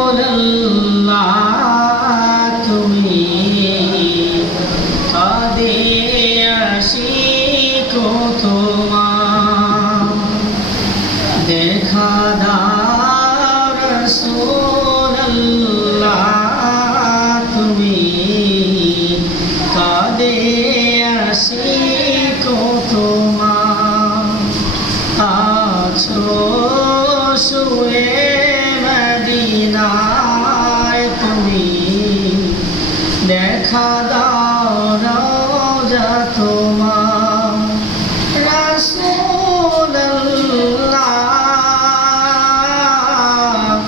রাসূলুল্লাহ তুমি কাঁদে আশিক তোমার দেখা দাও রাসূলুল্লাহ তুমি কাঁদে আশিক তোমার আছো শুয়ে মদিনায় তুমি দেখা দাও রওজা তোমার রাসূলুল্লাহ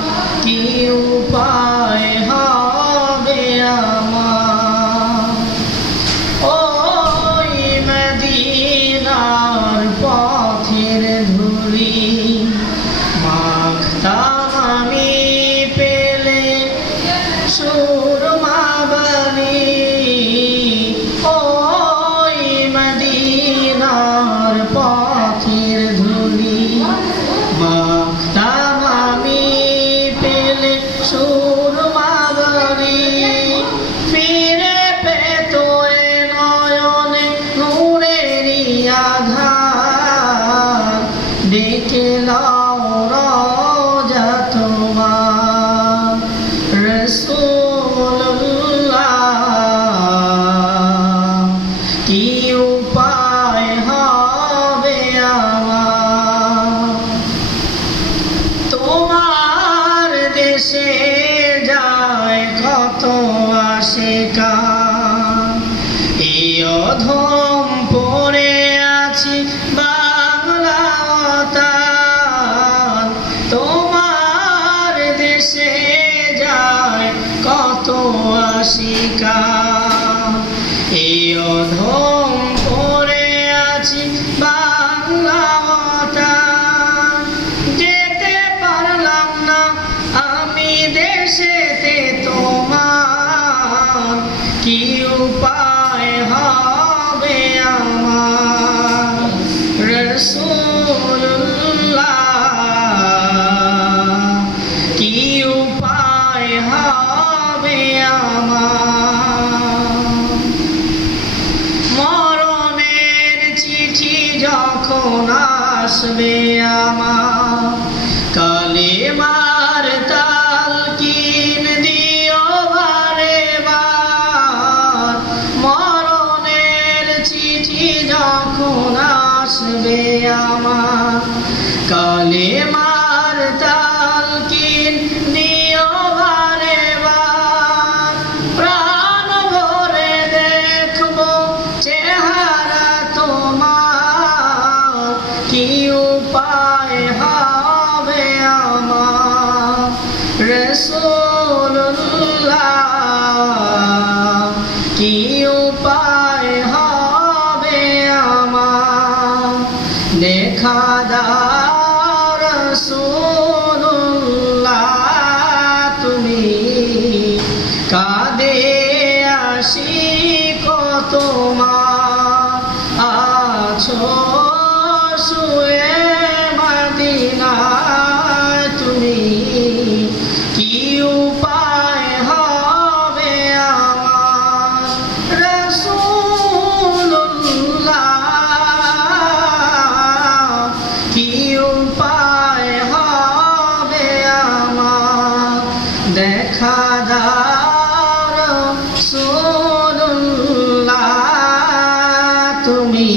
কি উপায় হবে আমার ওই মদিনার পথের ধুলি মাখতাম আমি পেলে সুরমা বালি ওই মদিনার পথের ধুলি মাখতাম আমি পেলে সুরমা বালি ফিরে পেত এ নয়নে নূরেরই আধার ডেকে লাও রওজা তোমার রাসূলুল্লাহ কি উপায় হবে আমার তোমার দেশে যায় কত আশিকা এই অধম পড়ে আছি বাংলা অতার তোমার দেশে যায় কত আশিকা এই অধম পড়ে আছি বাংলা অতার যেতে পারলাম না আমি দেশেতে তোমার কি উপায় হবে আমার রাসূলুল্লাহ কি উপায় হবে আমার মরণের চিঠি যখন আসবে আমার কালেমার তালকিন দিও বারে বার মরণের চিঠি যখন আসবে আমার কালেমার তালকিন দিও বারে বার প্রাণ ভরে দেখবো চেহারা তোমার কি উপায় হবে আমার রাসূলুল্লাহ কি উপায় হবে আমার দেখা দাও রাসূলুল্লাহ তুমি কাঁদে আশিক তোমার আছো শুয়ে মদিনায় তুমি কি উপায় হবে আমার রাসূলুল্লাহ কি উপায় হবে আমার দেখা দাও রাসূলুল্লাহ তুমি